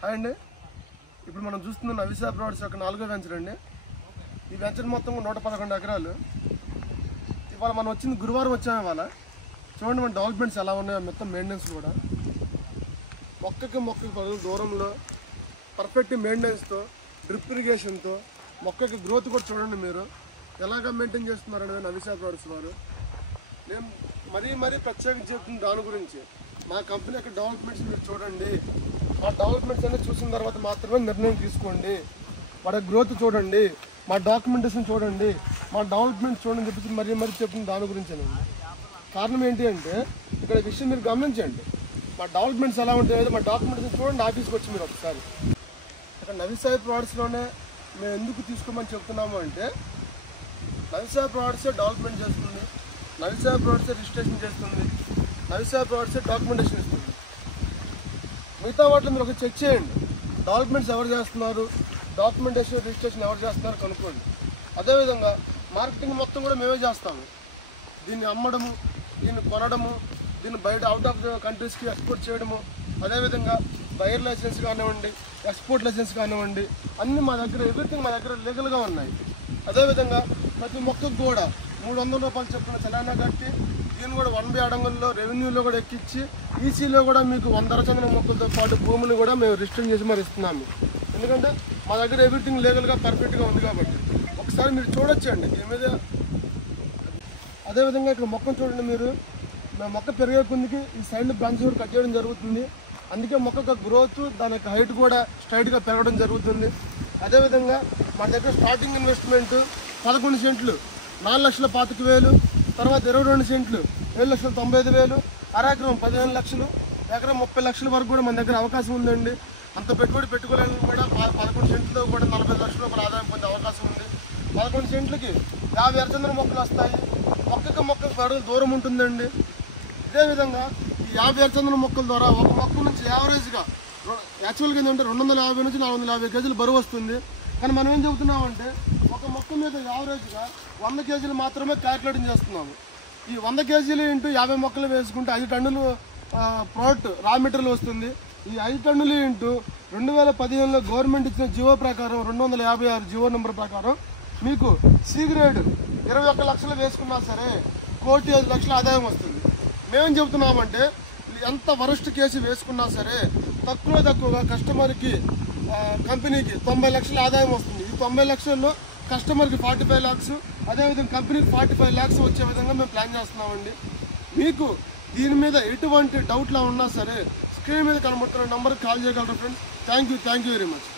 Hi అండి. ఇప్పుడు మనం చూస్తున్న నవిసా ప్రోడక్ట్స్ యొక్క 4వ వెంచర్ అండి. ఈ వెంచర్ మొత్తం 111 ఎకరాలు. ఇవాళ మనం వచ్చింది గురువారం వచ్చాము. ఇవాళ చూడండి మన డెవలప్మెంట్స్ ఎలా ఉన్నాయో, మొత్తం మెయింటెనెన్స్ కూడా మొక్కకి పదుల దూరంలో పర్ఫెక్ట్ మెయింటెనెన్స్తో, డ్రిప్ ఇరిగేషన్తో మొక్కకి గ్రోత్ కూడా చూడండి మీరు ఎలాగ మెయింటైన్ చేస్తున్నారనేది నవిసా ప్రోడక్ట్స్ వారు. నేను మరీ ప్రత్యేకించి చెప్తుంది దాని గురించి. మా కంపెనీ యొక్క డెవలప్మెంట్స్ మీరు చూడండి. మా డెవలప్మెంట్స్ అన్నీ చూసిన తర్వాత మాత్రమే నిర్ణయం తీసుకోండి. వాటి గ్రోత్ చూడండి, మా డాక్యుమెంటేషన్ చూడండి, మా డెవలప్మెంట్స్ చూడండి చెప్పేసి మరీ చెప్తుంది దాని గురించి. కారణం ఏంటి అంటే ఇక్కడ విషయం మీరు గమనించండి. మా డెవలప్మెంట్స్ ఎలా ఉంటాయో మా డాక్యుమెంటేషన్ చూడండి. ఆఫీస్కి వచ్చి మీరు ఒకసారి ఇక్కడ నవిసా ప్రోడక్ట్స్లోనే మేము ఎందుకు తీసుకోమని చెప్తున్నాము అంటే, నవిసా ప్రోడక్ట్సే డెవలప్మెంట్ చేస్తుంది, నవిసా ప్రోడక్ట్సే రిజిస్ట్రేషన్ చేస్తుంది, నవిసా ప్రోడక్ట్సే డాక్యుమెంటేషన్ ఇస్తుంది. మిగతా వాటిలో మీరు ఒక చెక్ చేయండి. డెవలప్మెంట్స్ ఎవరు చేస్తున్నారు, డాక్యుమెంటేషన్ రిజిస్ట్రేషన్ ఎవరు చేస్తున్నారు కనుక్కోండి. అదేవిధంగా మార్కెటింగ్ మొత్తం కూడా మేమే చేస్తాము. దీన్ని అమ్మడము, దీన్ని కొనడము, దీన్ని బయట అవుట్ ఆఫ్ ద కంట్రీస్కి ఎక్స్పోర్ట్ చేయడము, అదేవిధంగా బయర్ లైసెన్స్ కానివ్వండి, ఎక్స్పోర్ట్ లైసెన్స్ కానివ్వండి, అన్నీ మా దగ్గర ఎవ్రీథింగ్ మా దగ్గర లీగల్గా ఉన్నాయి. అదేవిధంగా ప్రతి మొక్కకు కూడా 300 రూపాయలు చొప్పున చలానా కట్టి దీన్ని కూడా 1B అడంగుల్లో రెవెన్యూలో కూడా ఎక్కించి ఈసీలో కూడా మీకు 100 అరచందన మొక్కలతో పాటు భూమిని కూడా మేము రిజిస్టర్ చేసి మరి ఇస్తున్నాము. ఎందుకంటే మా దగ్గర ఎవ్రీథింగ్ లీగల్గా పర్ఫెక్ట్గా ఉంది కాబట్టి ఒకసారి మీరు చూడొచ్చండి దీని మీద. అదేవిధంగా ఇక్కడ మొక్కను చూడండి మీరు. మేము మొక్క పెరిగే కొద్దికి ఈ సైడ్ బ్రాంచ్ కూడా కట్ చేయడం జరుగుతుంది. అందుకే మొక్క గ్రోత్, దాని యొక్క హైట్ కూడా స్ట్రైట్గా పెరగడం జరుగుతుంది. అదేవిధంగా మన దగ్గర స్టార్టింగ్ ఇన్వెస్ట్మెంట్ 11 సెంట్లు 4,25,000, తర్వాత 22 సెంట్లు 7,95,000, అరెకరం 15 లక్షలు, ఎకరం 30 లక్షల వరకు కూడా మన దగ్గర అవకాశం ఉందండి. అంత పెట్టుబడి పెట్టుకోవాలని కూడా 11 సెంట్లో కూడా 40 లక్షల రూపాయల ఆదాయం పొందే అవకాశం ఉంది. 11 సెంట్లకి 50 అరచందన మొక్కలు వస్తాయి. మొక్కకు పరుగు దూరం ఉంటుందండి. ఇదే విధంగా ఈ 50 అరచందన మొక్కల ద్వారా ఒక మొక్క నుంచి యావరేజ్గా యాక్చువల్గా ఏంటంటే 250 నుంచి 450 కేజీలు బరువు వస్తుంది. కానీ మనం ఏం చెబుతున్నామంటే ఒక మొక్క మీద యావరేజ్గా 100 కేజీలు మాత్రమే క్యాల్కులేటింగ్ చేస్తున్నాము. ఈ 100 కేజీలు ఇంటూ 50 మొక్కలు వేసుకుంటే 5 టన్నులు ప్రోడక్ట్ రా మెటీరియల్ వస్తుంది. ఈ 5 టన్నులు ఇంటూ 2015లో గవర్నమెంట్ ఇచ్చిన జియో ప్రకారం 256 జియో నెంబర్ ప్రకారం మీకు సి గ్రేడ్ 21 లక్షలు వేసుకున్నా సరే 1,05,00,000 ఆదాయం వస్తుంది. మేమేం చెబుతున్నామంటే ఎంత వరస్ట్ కేసు వేసుకున్నా సరే తక్కువగా కస్టమర్కి, కంపెనీకి 90 లక్షల ఆదాయం వస్తుంది. ఈ 90 లక్షల్లో కస్టమర్కి 45 lakhs, అదేవిధంగా కంపెనీకి 45 lakhs వచ్చే విధంగా మేము ప్లాన్ చేస్తున్నామండి. మీకు దీని మీద ఎటువంటి డౌట్లో ఉన్నా సరే స్క్రీన్ మీద కనబడుతున్న నెంబర్కి కాల్ చేయగలరు friends. Thank you very much.